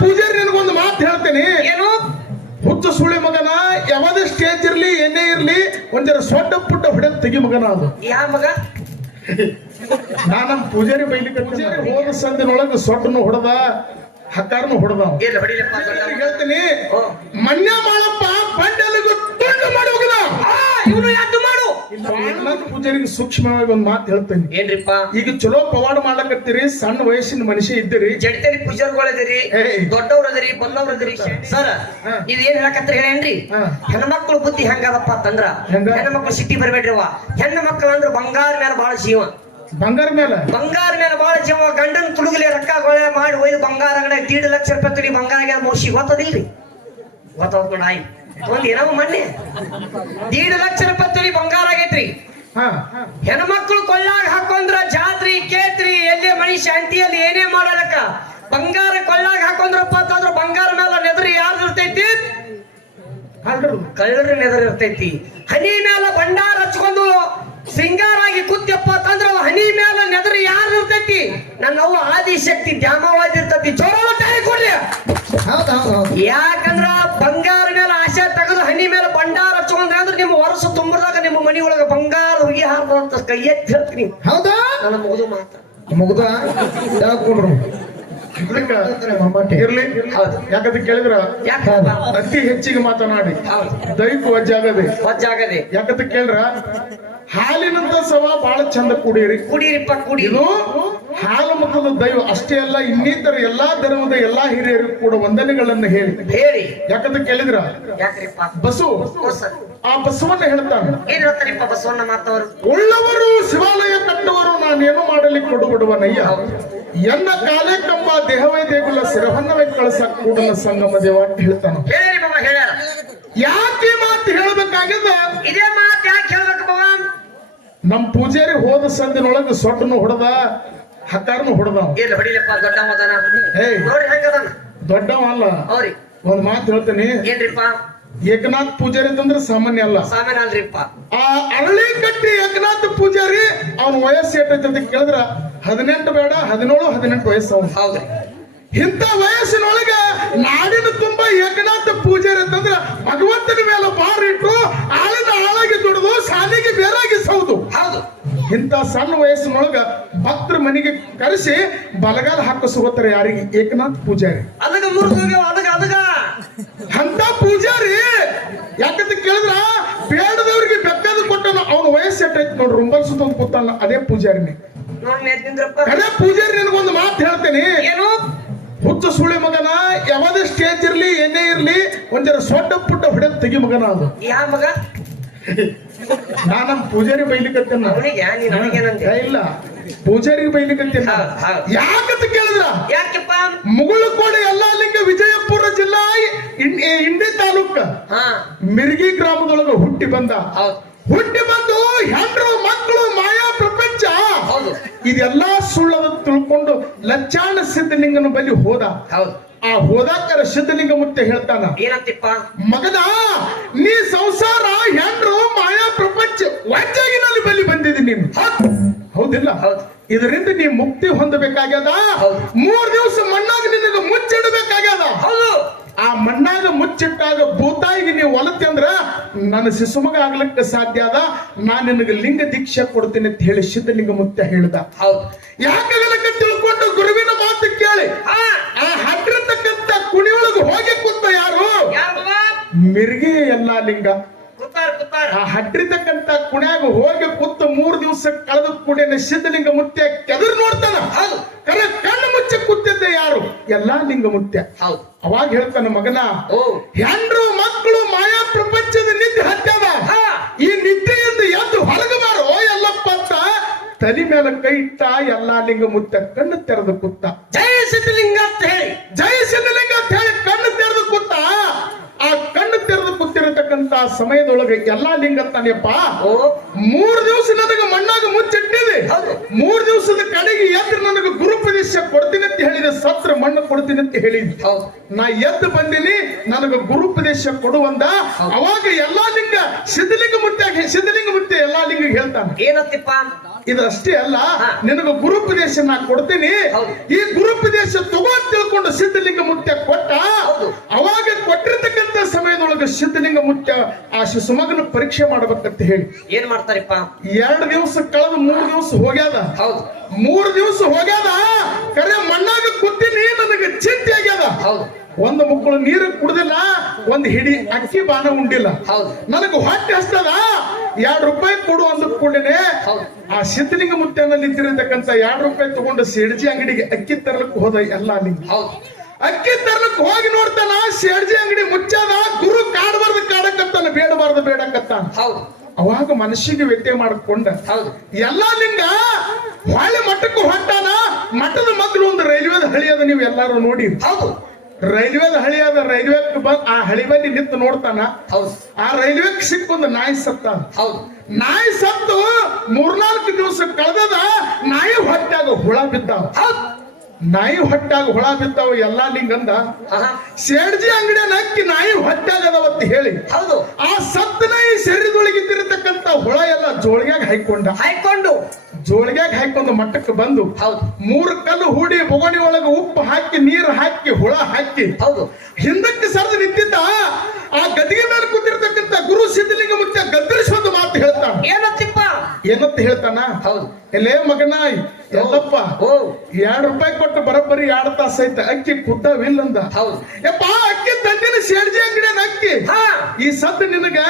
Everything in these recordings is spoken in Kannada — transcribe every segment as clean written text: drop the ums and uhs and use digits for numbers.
ಪೂಜಾರಿ ನಿನಗೊಂದು ಮಾತು ಹೇಳ್ತೇನೆ. ಏನು? ಹುಚ್ಚು ಸುಳಿ ಮಗನ ಯಾವ್ದೇ ಸ್ಟೇಜ್ ಇರ್ಲಿ ಏನೇ ಇರ್ಲಿ ಒಂದರ ಸೊಡ್ಡ ಪುಟ್ಟ ಹೊಡೆದ್ ತೆಗಿ ಮಗನ ಅದು. ಯಾ ಮಗ? ನಮ್ಮ ಪೂಜಾರಿ ಬೈಲಿಕ್ಕೆ ಹೋದ ಸಂದಿನೊಳಗ ಸೊಟ್ಟನು ಹೊಡೆದ ಹಕ್ಕಾರನು ಹೊಡೆದ. ಇಲ್ಲ ಹೊಡಿಲಪ್ಪ. ಹೇಳ್ತೀನಿ, ಮನ್ಯ ಮಾಡಪ್ಪ ಬಂಡಲಿಗೂ ತುಂಡು ಮಾಡಿ ಹೋಗಿದ. ಇವನು ಯಾಕೆ ಮಾಡು? ಪೂಜಾರಿಗೆ ಸೂಕ್ಷ್ಮವಾಗಿ ಒಂದು ಮಾತು ಹೇಳ್ತೇನೆ. ಏನ್ರಿಪ್ಪ? ಈಗ ಚಲೋ ಪವಾಡ ಮಾಡ್ಲಕತ್ತೀರಿ, ಸಣ್ಣ ವಯಸ್ಸಿನ ಮನುಷ್ಯ ಇದ್ದೀರಿ, ಜಡಿತರಿ ಪೂಜಾರಿಗಳದಿರಿ, ದೊಡ್ಡವ್ರದಿರಿ, ಬಲ್ಲವ್ರದಿರಿ. ಸರ್ ಇದು ಏನ್ ಹೇಳಕತ್ರ ಹೇಳೇನ್ರಿ? ಹೆಣ್ಮಕ್ಳು ಬುದ್ಧಿ ಹೆಂಗದಪ್ಪ ಅಂತಂದ್ರ, ಹೆಣ್ಮಕ್ಳು ಸಿಟ್ಟಿ ಬರ್ಬೇಡ್ರಿವ. ಹೆಣ್ಣು ಮಕ್ಕಳು ಅಂದ್ರ ಬಂಗಾರ ಮೇಲೆ ಬಹಳ ಜೀವ. ಬಂಗಾರ ಮೇಲೆ ಬಹಳ ಜೀವ. ಗಂಡನ್ ತುಡುಗಲಿ ರೊಕ್ಕ ಗೊಳೆ ಮಾಡಿ ಒಯ್ದು ಬಂಗಾರ ಅಂಗಡಿ 1.5 ಲಕ್ಷ ರೂಪಾಯಿ ತುಡಿ ಬಂಗಾರ ಮೋಸಿ ಗೊತ್ತದಿಲ್ರಿ? ಗೊತ್ತದ ನಾಯಿ ಒಂದ್ ಏನೋ ಮೊನ್ನೆ 1.5 ಲಕ್ಷ ರೂಪಾಯಿ ತುಡಿ ಬಂಗಾರ ಆಗೈತ್ರಿ. ಹೆಣ್ಮಕ್ಳು ಕೊಳ್ಳಾಗ ಹಾಕೊಂಡ್ರ ಜಾತ್ರಿ ಕೇತ್ರಿ ಎಲ್ಲಿ ಮನಿ ಶಾಂತಿಯಲ್ಲಿ ಏನೇ ಮಾಡಲಕ್ಕ ಬಂಗಾರ ಕೊಳ್ಳಾಗ ಹಾಕೊಂಡ್ರಪ್ಪ ಅಂತಂದ್ರ ಬಂಗಾರ ಮೇಲೆ ನೆದರಿ ಯಾರು ಇರ್ತೈತಿ? ಕಳ್ಳರ ನೆದರ್ ಇರ್ತೈತಿ. ಹನಿ ಮೇಲೆ ಭಂಡಾರ ಹಚ್ಕೊಂಡು ಸಿಂಗಾರಾಗಿ ಕೂತ್ಯಪ್ಪ ಅಂತಂದ್ರ ಹನಿ ಮೇಲೆ ನೆದರಿ ಯಾರು ಇರ್ತೈತಿ? ನನ್ನ ಅವ್ವ ಆದಿಶಕ್ತಿ ದ್ಯಾಮವಾದಿ ಇರ್ತೈತಿ. ಜೋರ ತಾಯಿ ಕೊಡ್ಲಿ. ಯಾಕಂದ್ರ ಬಂಗಾರ ಮೇಲೆ ಆಸೆ ತೆಗೆದು ಹನಿ ಮೇಲೆ ಭಂಡಾರ ಹಚ್ಕೊಂಡ್ರೆ ಅಂದ್ರೆ ನಿಮ್ಮ ವರ್ಷ ತುಂಬದಾಗ ನಿಮ್ಮ ಮನಿ ಒಳಗ ಬಂಗಾರ ಹುಗಿ ಹಾರ್ದಂತ ಕೈ ಎತ್ತಿ ಹೇಳ್ತೀನಿ. ಹೌದಾ? ನನ್ನ ಮಗದು ಮಾತ್ರ ಮುಗ್ದ ಇರ್ಲಿ. ಯಾಕಂತ ಕೇಳಿದ್ರ ಅತಿ ಹೆಚ್ಚಿಗೆ ಮಾತನಾಡಿ ದೈಹಿಕ ವಜ್ಜಾಗದೆ. ಯಾಕಂತ ಕೇಳ್ರ ಹಾಲಿನಂತ ಸವ ಬಹಳ ಚಂದ ಕುಡೀರಿ. ಕುಡೀರಿಪ್ಪ ಕುಡಿ. ಇದು ಹಾಲು ಮಕ್ಕಳ ದೈವ ಅಷ್ಟೇ ಅಲ್ಲ, ಇನ್ನಿತರ ಎಲ್ಲಾ ಧರ್ಮದ ಎಲ್ಲಾ ಹಿರಿಯರು ಕೂಡ ವಂದನೆಗಳನ್ನು ಹೇಳಿ. ಯಾಕಂತ ಕೇಳಿದ್ರ ಬಸು ಆ ಬಸವನ್ನ ಹೇಳ್ತಾನೆ. ಏನ್ ಹೇಳ್ತಾರಿಪ್ಪ ಬಸವಣ್ಣ ಮಾತವರು? ಉಳ್ಳವರು ಶಿವಾಲಯ ಕಟ್ಟುವರು ನಾನೇನು ಮಾಡಲಿಕ್ಕೆ ಕೊಡುಬಿಡುವನಯ್ಯ, ಎನ್ನ ಕಾಲೇ ಕಂಬ ದೇಹವೇ ದೇಗುಲ ಸಿರವನ್ನವೇ ಕಳಸ ಕೂಡಲ ಸಂಗಮ ದೇವ ಅಂತ ಹೇಳ್ತಾನ. ಹೇಳಿ ಬಾಬಾ ಹೇಳ್ಯಾರ. ಯಾಕೆ ಮಾತು ಹೇಳ್ಬೇಕಾಗಿದ್ದ? ಇದೇ ಮಾತು ಯಾಕೆ ಹೇಳ್ಬೇಕು ಬಾಬಾ? ನಮ್ ಪೂಜಾರಿ ಹೋದ ಸಂದಿನೊಳಗ ಸೊಟ್ಟನು ಹೊಡೆದ ಹಕ್ಕಾರನು ಹೊಡೆದ. ಏನ್ ಹೊಡಿಲಪ್ಪ? ದೊಡ್ಡವ ನೋಡಿ ಹೆಂಗದಾನ. ದೊಡ್ಡವ ಅಲ್ಲ. ಒಂದ್ ಮಾತು ಹೇಳ್ತೇನೆ. ಏನ್ರಿಪ್ಪ? ಏಕನಾಥ್ ಪೂಜಾರಿ ಅಂತಂದ್ರೆ ಸಾಮಾನ್ಯ ಅಲ್ಲ. ಸಾಮಾನ್ಯ ಅಲ್ರಿಪ್ಪ. ಆ ಅರಳಿ ಕಟ್ಟಿ ಏಕನಾಥ್ ಪೂಜಾರಿ ಅವನ ವಯಸ್ಸು ಎಷ್ಟೈತೆ ಅಂತ ಕೇಳಿದ್ರ 18 ಬೇಡ 17-18 ವಯಸ್ಸು ಅವನು. ಹೌದ್ರಿ. ಇಂಥ ವಯಸ್ಸಿನೊಳಗ ನಾಡಿನ ತುಂಬಾ ಏಕನಾಥ ಪೂಜಾರಿ ಅಂತಂದ್ರ ಭಗವಂತನ ಮೇಲೆ ಬಾರ ಇಟ್ಟು ಆಳಿನ ಆಳಾಗಿ ದುಡಿದು ಸಾಲಿಗೆ ಬೇರಾಗಿ ಸೌದು. ಹೌದು. ಇಂಥ ಸಣ್ಣ ವಯಸ್ಸಿನೊಳಗ ಭಕ್ತರ ಮನೆಗೆ ಕರೆಸಿ ಬಲಗಾಲ ಹಾಕಿಸ್ಕೋತಾರೆ ಯಾರಿಗೆ? ಏಕನಾಥ್ ಪೂಜಾರಿ. ಅದಕ್ಕೆ ಮುರಿದು ಅಂತ ಪೂಜಾರಿ ಯಾಕಂತ ಕೇಳಿದ್ರ ಬೇಡದವ್ರಿಗೆ ಬೆಕ್ಕದ ಕೊಟ್ಟನ. ಅವನ ವಯಸ್ಸು ಎಟ್ಟೈತಿ ನೋಡ್ರಿ, ರುಂಬಲ್ ಸುತ್ತ ಕೂತಾನ. ಅದೇ ಪೂಜಾರಿನೇ. ಅದೇ ಪೂಜಾರಿ ನಿನಗೊಂದು ಮಾತು ಹೇಳ್ತೇನೆ. ಏನು? ಹುಚ್ಚು ಸುಳಿ ಮಗನ ಯಾವ್ದೇ ಸ್ಟೇಜ್ ಇರ್ಲಿ ಏನೇ ಇರ್ಲಿ ಒಂದರ ಸೊಡ್ಡ ಪುಟ್ಟ ಹೊಡೆದ್ ತೆಗಿ ಮಗನ ಅದು. ಯಾ ಮಗ? ನಮ್ಮ ಪೂಜಾರಿ ಬೈಲಿಕತ್ತೇನ. ಇಲ್ಲ, ಪೂಜಾರಿಗೆ ಬೈಲಿಕತ್ತೇನ. ಯಾಕಂತ ಕೇಳಿದ್ರ ಯಾಕಪ್ಪ? ಮುಗುಳುಕೋಟೆ ಎಲ್ಲಾ ಲಿಂಗ ವಿಜಯಪುರ ಜಿಲ್ಲಾ ಇಂಡಿ ತಾಲೂಕ ಮಿರ್ಗಿ ಗ್ರಾಮದೊಳಗ ಹುಟ್ಟಿ ಬಂದು ಹೆಂಡ್ರು ಮಕ್ಕಳು ಮಾಯಾ ಪ್ರಪಂಚ ಇದೆಲ್ಲಾ ಸುಳ್ಳದ ತಿಳ್ಕೊಂಡು ಲಚ್ಚಾಣ ಸಿದ್ಧಲಿಂಗನ ಬಳಿ ಹೋದ. ಆ ಹೋದಾಕರ ಸಿದ್ಧಲಿಂಗ ಮುತ್ತೆ ಹೇಳ್ತಾನ, ಏನಂತಿಪ್ಪ? ಮಗನ ನೀ ಸಂಸಾರ ಹೆಂಡ್ರು ಮಾಯಾ ಪ್ರಪಂಚ ವಜ್ಜಾಗಿನಲ್ಲಿ ಬಲಿ ಬಂದಿದ್ದೀನಿ ನೀನು. ಹೌದಿಲ್ಲ? ಇದರಿಂದ ನೀ ಮುಕ್ತಿ ಹೊಂದಬೇಕಾಗ್ಯದ. 3 ದಿವಸ ಮಣ್ಣಾಗ ನಿನಗೆ ಮುಚ್ಚಿಡಬೇಕಾಗ್ಯದ. ಆ ಮಣ್ಣಾಗ ಮುಚ್ಚಿಟ್ಟಾಗ ಭೂತಾಯಿಗೆ ನೀವು ಒಲತಿ ಅಂದ್ರ ನನ್ನ ಶಿಶುಮಗ ಆಗ್ಲಿಕ್ಕೆ ಸಾಧ್ಯ ಅದ. ನಾನ್ ನಿನಗೆ ಲಿಂಗ ದೀಕ್ಷೆ ಕೊಡ್ತೀನಿ ಅಂತ ಹೇಳಿ ಸಿದ್ಧಲಿಂಗ ಮುತ್ತೆ ಹೇಳ್ದ. ಯಾಕೆ ತಿಳ್ಕೊಂಡು ಗುರುವಿನ ಮಾತು ಕೇಳಿ ಆ ಹಟ್ಟಿರ್ತಕ್ಕಂಥ ಕುಣಿಯೊಳಗೆ ಹೋಗಿ ಕೂತ ಯಾರು? ಮಿರ್ಗಿ ಎಲ್ಲಾ ಲಿಂಗ. ಆ ಹಟ್ಟಿರ್ತಕ್ಕಂಥ ಕುಣ್ಯಾಗ ಹೋಗಿ ಕೂತ 3 ದಿವಸ ಕಳೆದ ಕೂಡೇನೆ ಸಿದ್ಧಲಿಂಗ ಮುತ್ತೆ ಕೆದರ್ ನೋಡ್ತಾನ. ಕಣ್ಣು ಮುಚ್ಚಿ ಕೂತಿದ್ದೆ ಯಾರು? ಎಲ್ಲಾ ಲಿಂಗ ಮುತ್ತೆ. ಅವಾಗ ಹೇಳ್ತಾನ, ಮಗನ ಹೆಂಡ್ರು ಮಕ್ಕಳು ಮಾಯಾ ಪ್ರಪಂಚದ ನಿದ್ದೆ ಹತ್ಯದ. ಈ ನಿದ್ದೆಯಿಂದ ಎದ್ದು ಹೊರಗಬಾರೋ ಎಲ್ಲಪ್ಪ ಅಂತ ತಲೆ ಮೇಲೆ ಕೈ ಇಟ್ಟ. ಎಲ್ಲಾ ಲಿಂಗ ಮುತ್ತೆ ಕಣ್ಣು ತೆರೆದು ಕೂತ. ಜಯ ಸಿದ್ಧಲಿಂಗ ಅಂತ ಹೇಳಿ, ಜಯ ಸಿದ್ಧಲಿಂಗ ಅಂತ ಹೇಳಿ ಕಣ್ಣು ತೆರೆದು ಕೂತ. ಆ ಕಣ್ಣು ತೆರೆದು ಕೂತಿರತಕ್ಕಂತ ಸಮಯದೊಳಗೆ ಎಲ್ಲಾ ಲಿಂಗ ತಾನೆಪ್ಪ 3 ದಿವಸ ನನಗೆ ಮಣ್ಣಾಗ ಮುಚ್ಚಿಟ್ಟಿದೆ. 3 ದಿವಸದ ಕಡೆಗೆ ಎದ್ದು ನನಗೆ ಗುರುಪದೇಶ ಕೊಡ್ತೀನಿ ಅಂತ ಹೇಳಿದೆ. ಸತ್ರ ಮಣ್ಣು ಕೊಡ್ತೀನಿ ಅಂತ ಹೇಳಿದ್ದೆ. ನಾ ಎದ್ದು ಬಂದಿನಿ, ನನಗೆ ಗುರುಪದೇಶ ಕೊಡುವಂದ. ಅವಾಗ ಎಲ್ಲಾ ಲಿಂಗ ಸಿದ್ಧಲಿಂಗ ಮುತ್ತೆ ಎಲ್ಲಾ ಲಿಂಗ ಹೇಳ್ತಾನೆ, ಏನಂತಿಪ್ಪ? ಇದಷ್ಟೇ ಅಲ್ಲ, ನಿನಗೆ ಗುರುಪದೇಶ ನಾ ಕೊಡ್ತೀನಿ. ಈ ಗುರುಪದೇಶ ತಗೋ ತಿಳ್ಕೊಂಡು ಸಿದ್ಧಲಿಂಗ ಮುತ್ತೆ ಸಿದ್ಧಲಿಂಗ ಮುತ್ಯ ಆ ಶಿಶುಮಗನ ಪರೀಕ್ಷೆ ಮಾಡ್ಬೇಕಂತ ಹೇಳಿ ಏನ್ ಮಾಡ್ತಾರಿಪ್ಪ? 2 ದಿವಸ ಕಳೆದು 3 ದಿವಸ ಹೋಗ್ಯಾದ. ಹೌದು 3 ದಿವಸ ಹೋಗ್ಯಾದ, ಕರೆ ಮಣ್ಣಾಗ ಕೂತೀನಿ, ನನಗೆ ಚಿಂತೆ ಆಗ್ಯಾದ. ಹೌದು ಒಂದು ಮಕ್ಕಳು ನೀರು ಕುಡ್ದಿಲ್ಲ, ಒಂದು ಹಿಡಿ ಅಕ್ಕಿ ಬಾನ ಉಂಡಿಲ್ಲ. ಹೌದು ನನಗೆ ಹೊಟ್ಟೆ ಹಸ್ತದ, 2 ರೂಪಾಯಿ ಕೊಡು ಅಂದ ಕೂಡಲೇ ಹೌದು ಆ ಸಿದ್ಧಲಿಂಗ ಮುತ್ಯನಲ್ಲಿ ಇದ್ದಿರತಕ್ಕಂತ 2 ರೂಪಾಯಿ ತಗೊಂಡು ಸೇಡ್ಜಿ ಅಂಗಡಿಗೆ ಅಕ್ಕಿ ತರಲಿಕ್ಕೆ ಹೋದ. ಎಲ್ಲ ಲಿಂಗ ಹೌದು ಅಕ್ಕಿ ತರ್ಲಕ್ ಹೋಗಿ ನೋಡ್ತಾನ, ಸೇಡ್ಜಿ ಅಂಗಡಿ ಮುಚ್ಚಾದ. ಗುರು ಕಾಡಬಾರ್ದು ಕಾಡಕತ್ತಾನ, ಬೇಡಬಾರ್ದು ಬೇಡಕತ್ತಾನ. ಹೌದು ಅವಾಗ ಮನಸ್ಸಿಗೆ ವ್ಯತ್ಯಯ ಮಾಡಿಕೊಂಡ. ಹೌದು ಎಲ್ಲಾ ಲಿಂಗ ಹೊಳೆ ಮಠಕ್ಕೂ ಹೊಟ್ಟಾನ. ಮಠದ ಮಗ್ಲು ಒಂದು ರೈಲ್ವೆದ ಹಳಿ ಅದ, ನೀವು ಎಲ್ಲಾರು ನೋಡಿ. ಹೌದು ರೈಲ್ವೆದ ಹಳಿ ಅದ, ರೈಲ್ವೆ ಬಂದ್ ಆ ಹಳಿ ಬಲ್ಲಿ ನಿಂತು ನೋಡ್ತಾನ. ಹೌದು ಆ ರೈಲ್ವೆಗೆ ಸಿಕ್ಕೊಂದು ನಾಯಿ ಸತ್ತ. ಹೌದು ನಾಯಿ ಸತ್ತು 3-4 ದಿವಸ ಕಳೆದದ. ನಾಯಿ ಹೊಟ್ಟಾಗ ಹುಳ ಬಿದ್ದಾವ. ಹೌದು ನಾಯಿ ಹೊಟ್ಟಾಗ ಹುಳ ಬಿದ್ದಾವ. ಎಲ್ಲಾ ಲಿಂಗಂದ ಆಹಾ. ಸೇಡ್ಜಿ ಅಂಗಡಿಯ ನಕ್ಕಿ ನಾಯಿ ಹೊಟ್ಟಾಗದವತ್ತು ಹೇಳಿ ಹೌದು ಆ ಸತ್ತ ನಾಯಿ ಶರೀರದೊಳಗಿದ್ದಿರತಕ್ಕಂತ ಹುಳ ಎಲ್ಲ ಜೋಳಿಗ್ಯಾಗ ಹಾಯ್ಕೊಂಡು ಜೋಳಿಗ್ಯಾಗ ಹಾಕೊಂಡು ಮಟ್ಟಕ್ಕೆ ಬಂದು ಹೌದು 3 ಕಲ್ಲು ಹೂಡಿ ಬೊಗಣಿ ಒಳಗೆ ಉಪ್ಪು ಹಾಕಿ ನೀರು ಹಾಕಿ ಹುಳ ಹಾಕಿ ಹೌದು ಹಿಂದಕ್ಕೆ ಸರಿದು ನಿಂತಿದ್ದ. ಆ ಗದಿಗೆ ಮೇಲೆ ಕೂತಿರ್ತಕ್ಕಂತ ಗುರು ಸಿದ್ಧಲಿಂಗ ಮುತ್ಯ ಗದ್ದರಿಸೋದು ಮಾತು ಹೇಳ್ತಾನ. ಏನತ್ತಿಪ್ಪ? ಏನಂತ ಹೇಳ್ತಾನ? ಹೌದು ಎಲ್ಲೇ ಮಗನ ಎಲ್ಲಪ್ಪ, ಓ 2 ರೂಪಾಯಿ ಕೊಟ್ಟು ಬರೋಬ್ಬರಿ 2 ತಾಸು ಐತೆ, ಅಕ್ಕಿ ಕುದ್ದವಿಲ್ಲಂದ. ಹೌದು ಯಪ್ಪ ಅಕ್ಕಿ ತಂದಿನ ಸೇಡ್ಜಿ ಅಂಗಡಿಯನ್ನ ಅಕ್ಕಿ. ಹಾ ಈ ಸದ್ದು ನಿನಗ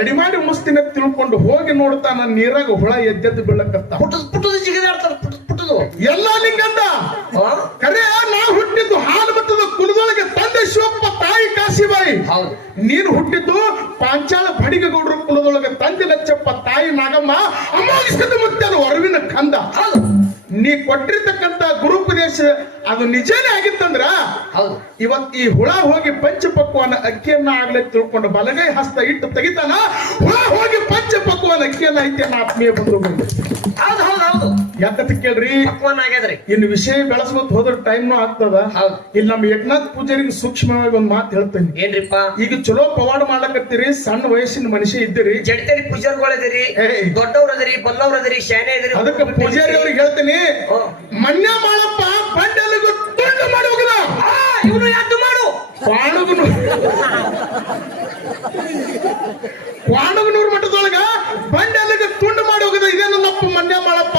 ಎಡಿ ಮಾಡಿ ಮುಸ್ತಿನ ತಿಳ್ಕೊಂಡು ಹೋಗಿ ನೋಡ್ತಾನ, ನೀರಾಗ ಹುಳ ಎದ್ದೆದ್ದು ಬೀಳಕತ್ತ. ಪುಟ್ಟದ ಜಿಗಿದಾಡ್ತಾರ ಪುಟ್ಟದು. ಎಲ್ಲಾ ಲಿಂಗಂದ ಹಾ? ಕರೆ ನಾ ಹುಟ್ಟಿದ್ದು ಹಾಲು ಮತ್ತದ ಕುಲದೊಳಗೆ ತಂದೆ ಶಿವಪ್ಪ, ತಾಯಿ ಕಾಶಿಬಾಯಿ. ಹೌದು ನೀನು ಹುಟ್ಟಿದ್ದು ಪಾಂಚಾಳ ಬಡಿಗಗೌಡರ ಕುಲದೊಳಗೆ ತಂದೆ ಲಚ್ಚಪ್ಪ, ತಾಯಿ ನಾಗಮ್ಮ, ಅಮೋಘ ಮುತ್ಯನ ಹೊರವಿನ ಕಂದ. ಹೌದು ನೀ ಕೊಟ್ಟಿರ್ತಕ್ಕಂತ ಗುರುಪದೇಶ ಅದು ನಿಜನೇ ಆಗಿತ್ತಂದ್ರ ಹೌದು ಇವತ್ ಈ ಹುಳ ಹೋಗಿ ಪಂಚಪಕ್ವಾನ ಅಕ್ಕಿಯನ್ನ ಆಗ್ಲೇ ತಿಳ್ಕೊಂಡು ಬಲಗೈ ಹಸ್ತ ಇಟ್ಟು ತೆಗಿತಾನ. ಹುಳ ಹೋಗಿ ಪಂಚಪಕ್ವಾನ ಅಕ್ಕಿಯನ್ನ ಐತಿಯನ್ನ ಆತ್ಮೀಯ ಬಂದ್ರು. ಹೌದು ಹೌದು ಹೌದು ಯಾಕಂತ ಕೇಳ್ರಿ, ಪಕ್ವಾನ ಆಗ್ಯದ್ರಿ. ಇನ್ನು ವಿಷಯ ಬೆಳೆಸ್ಕೊತ ಹೋದ್ರ ಟೈಮ್ನು ಆಗ್ತದ. ಹೌದು ಇಲ್ಲಿ ನಮ್ಮ ಏಕನಾಥ್ ಪೂಜಾರಿಗೆ ಸೂಕ್ಷ್ಮವಾಗಿ ಒಂದ್ ಮಾತು ಹೇಳ್ತೇನೆ. ಏನ್ರಿಪ್ಪ? ಈಗ ಚಲೋ ಪವಾಡ ಮಾಡ್ಲಕತ್ತೀರಿ, ಸಣ್ಣ ವಯಸ್ಸಿನ ಮನುಷ್ಯ ಇದ್ದೀರಿ, ಜಡಿತರಿ ಪೂಜಾರಿಗಳಿದಿರಿ, ಏಯ್. ದೊಡ್ಡವ್ರದಿರಿ, ಬಲ್ಲವ್ರದಿರಿ, ಶಾನೆ ಇದಿರಿ. ಅದಕ್ಕೆ ಪೂಜಾರಿ ಅವ್ರಿಗೆ ಹೇಳ್ತೀನಿ, ಓ. ಮನ್ಯ ಮಾಡಪ್ಪ ಬಂಡೆಲಿಗೂ ತುಂಡು ಮಾಡಿ ಹೋಗದ. ಇವನು ಯಾಕೆ ಮಾಡು ವಾಣಗನೂರ್ ಮಠದೊಳಗ ಬಂಡೆಲಿಗೆ ತುಂಡು ಮಾಡಿ ಹೋಗದ. ಇದೇನಲ್ಲಪ್ಪ ಮನ್ಯ ಮಾಡಪ್ಪ,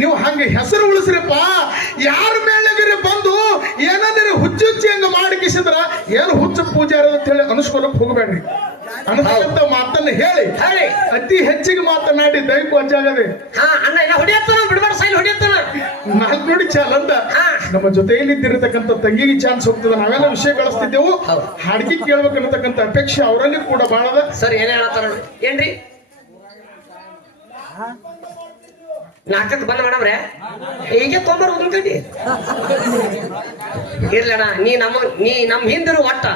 ನೀವು ಹಂಗ ಹೆಸರು ಉಳಿಸ್ರಿಪ್ಪ. ಯಾರ ಮೇಲೆಗರಿ ಬಂದು ಏನಾದ್ರೆ ಹುಚ್ಚುಚ್ಚಿ ಹಂಗ ಮಾಡಿಕಿಸಿದ್ರ ಏನು ಹುಚ್ಚ ಪೂಜಾರಿ ಅಂತ ಹೇಳಿ ಅನಿಸ್ಕೊಳಕ್ ಹೋಗಬೇಡ್ರಿ. ಅನ್ನತಕ್ಕಂತ ಮಾತನ್ನ ಹೇಳಿ ಅತಿ ಹೆಚ್ಚಿಗೆ ಮಾತನಾಡಿ ದೈವ ಅಜ್ಜಾಗದೆ. ಹಾ ಅಣ್ಣ ಇಲ್ಲ ಹೊಡಿಯತ್ತಾನ, ಬಿಡಬಾರ ಸೈಲ್ ಹೊಡಿಯತ್ತಾನ. ನಾಲ್ಕು ನೋಡಿ ಚಾಲಂದ ನಮ್ಮ ಜೊತೆಯಲ್ಲಿ ಇದ್ದಿರತಕ್ಕಂತ ತಂಗಿಗೆ ಚಾನ್ಸ್ ಹೋಗ್ತದ. ನಾವೆಲ್ಲ ವಿಷಯ ಗಳಿಸ್ತಿದ್ದೆವು, ಹಾಡ್ಗಿ ಕೇಳ್ಬೇಕನ್ನತಕ್ಕಂತ ಅಪೇಕ್ಷೆ ಅವರಲ್ಲಿ ಕೂಡ ಬಾಳದ. ಸರ್ ಏನೇ ಹೇಳತ್ತಾರ ಏನ್ರಿ? 4ಕ್ಕೆ ಬಂದ ಮೇಡಮ್ರೆ, ಹೀಗೆ ತೊಂಬರ್ ಒಂದ್ ಗಂಟೆ ಇರ್ಲಣ್ಣ. ನೀ ನಮ್ಮ ಹಿಂದಿರು ಒಟ್ಟ